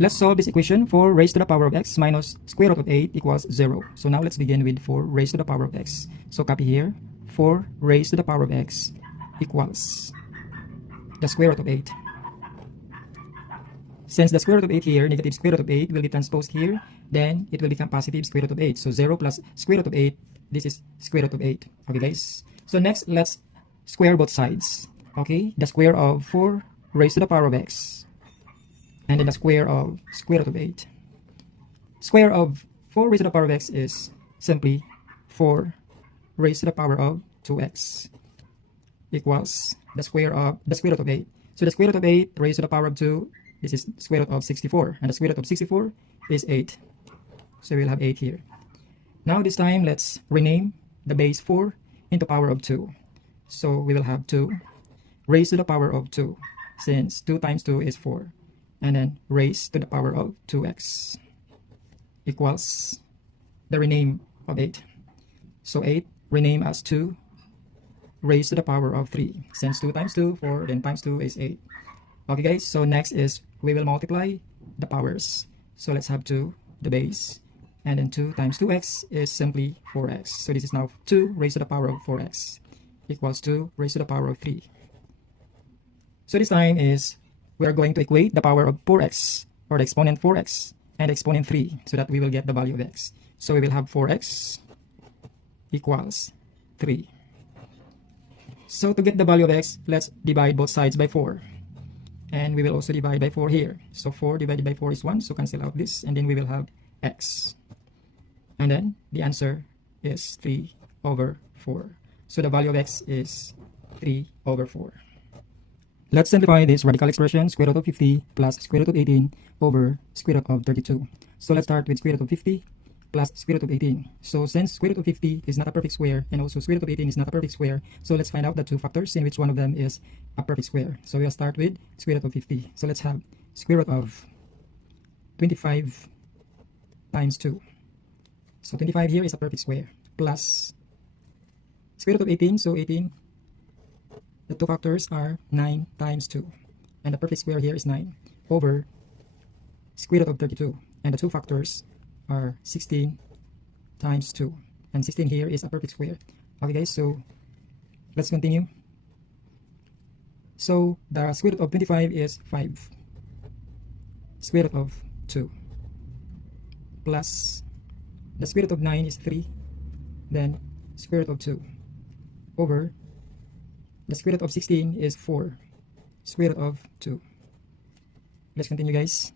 Let's solve this equation. 4 raised to the power of x minus square root of 8 equals 0. So now let's begin with 4 raised to the power of x. So copy here, 4 raised to the power of x equals the square root of 8. Since the square root of 8 here, negative square root of 8 will be transposed here, then it will become positive square root of 8. So 0 plus square root of 8, this is square root of 8. Okay guys? So next, let's square both sides. Okay? The square of 4 raised to the power of x. And then the square of square root of 8. Square of 4 raised to the power of x is simply 4 raised to the power of 2x equals the square root of 8. So the square root of 8 raised to the power of 2, this is square root of 64. And the square root of 64 is 8. So we'll have 8 here. Now this time, let's rename the base 4 into power of 2. So we will have 2 raised to the power of 2, since 2 times 2 is 4. And then raised to the power of 2x equals the rename of 8. So 8 rename as 2 raised to the power of 3. Since 2 times 2, 4, then times 2 is 8. Okay guys, so next is we will multiply the powers. So let's have 2, the base, and then 2 times 2x is simply 4x. So this is now 2 raised to the power of 4x equals 2 raised to the power of 3. So this time is we are going to equate the power of 4x, or the exponent 4x, and exponent 3, so that we will get the value of x. So we will have 4x equals 3. So to get the value of x, let's divide both sides by 4. And we will also divide by 4 here. So 4 divided by 4 is 1, so cancel out this, and then we will have x. And then the answer is 3 over 4. So the value of x is 3 over 4. Let's simplify this radical expression, square root of 50 plus square root of 18 over square root of 32. So let's start with square root of 50 plus square root of 18. So since square root of 50 is not a perfect square, and also square root of 18 is not a perfect square, so let's find out the two factors in which one of them is a perfect square. So we'll start with square root of 50. So let's have square root of 25 times 2. So 25 here is a perfect square, plus square root of 18. So 18, the two factors are 9 times 2. And the perfect square here is 9 over square root of 32. And the two factors are 16 times 2. And 16 here is a perfect square. Okay guys, so let's continue. So the square root of 25 is 5. Square root of 2. Plus the square root of 9 is 3. Then square root of 2. Over the square root of 16 is 4. Square root of 2. Let's continue guys.